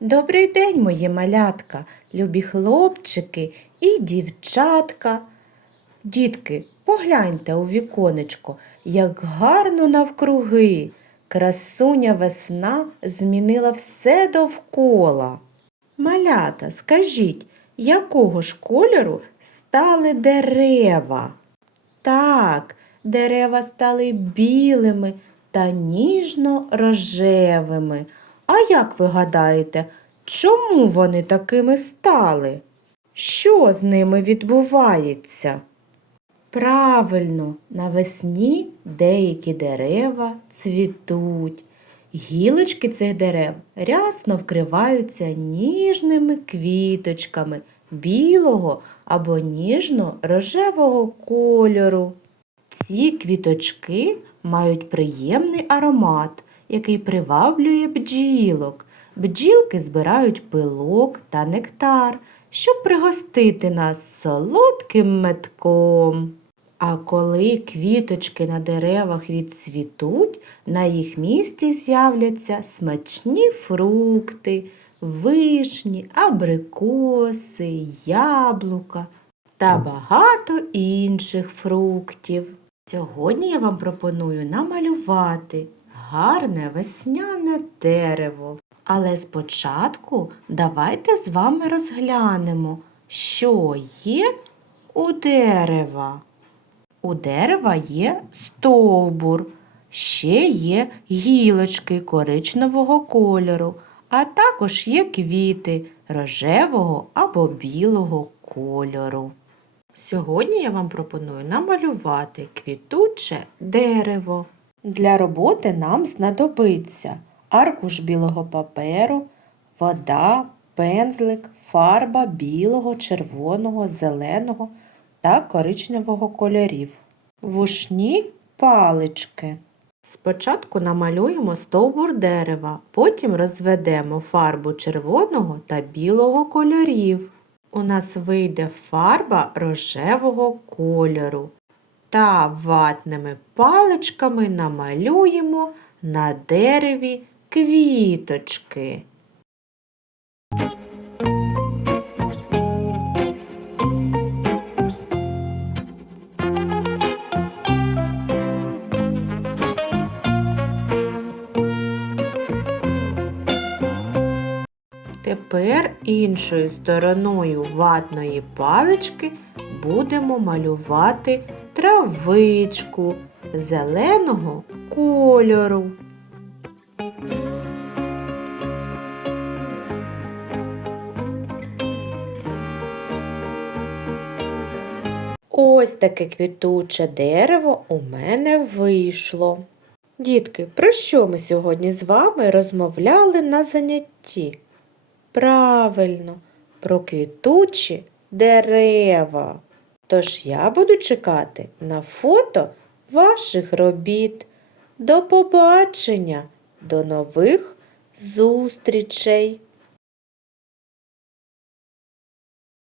Добрий день, мої малятка, любі хлопчики і дівчатка. Дітки, погляньте у віконечко, як гарно навкруги. Красуня весна змінила все довкола. Малята, скажіть, якого ж кольору стали дерева? Так, дерева стали білими та ніжно-рожевими. А як ви гадаєте, чому вони такими стали? Що з ними відбувається? Правильно, навесні деякі дерева цвітуть. Гілочки цих дерев рясно вкриваються ніжними квіточками білого або ніжно-рожевого кольору. Ці квіточки мають приємний аромат, який приваблює бджілок. Бджілки збирають пилок та нектар, щоб пригостити нас солодким метком. А коли квіточки на деревах відцвітуть, на їх місці з'являться смачні фрукти, вишні, абрикоси, яблука та багато інших фруктів. Сьогодні я вам пропоную намалювати гарне весняне дерево. Але спочатку давайте з вами розглянемо, що є у дерева. У дерева є стовбур, ще є гілочки коричневого кольору, а також є квіти рожевого або білого кольору. Сьогодні я вам пропоную намалювати квітуче дерево. Для роботи нам знадобиться аркуш білого паперу, вода, пензлик, фарба білого, червоного, зеленого та коричневого кольорів. Вушні палички. Спочатку намалюємо стовбур дерева, потім розведемо фарбу червоного та білого кольорів. У нас вийде фарба рожевого кольору. Та ватними паличками намалюємо на дереві квіточки. Тепер іншою стороною ватної палички будемо малювати травичку зеленого кольору. Ось таке квітуче дерево у мене вийшло. Дітки, про що ми сьогодні з вами розмовляли на занятті? Правильно, про квітучі дерева. Тож я буду чекати на фото ваших робіт. До побачення, до нових зустрічей!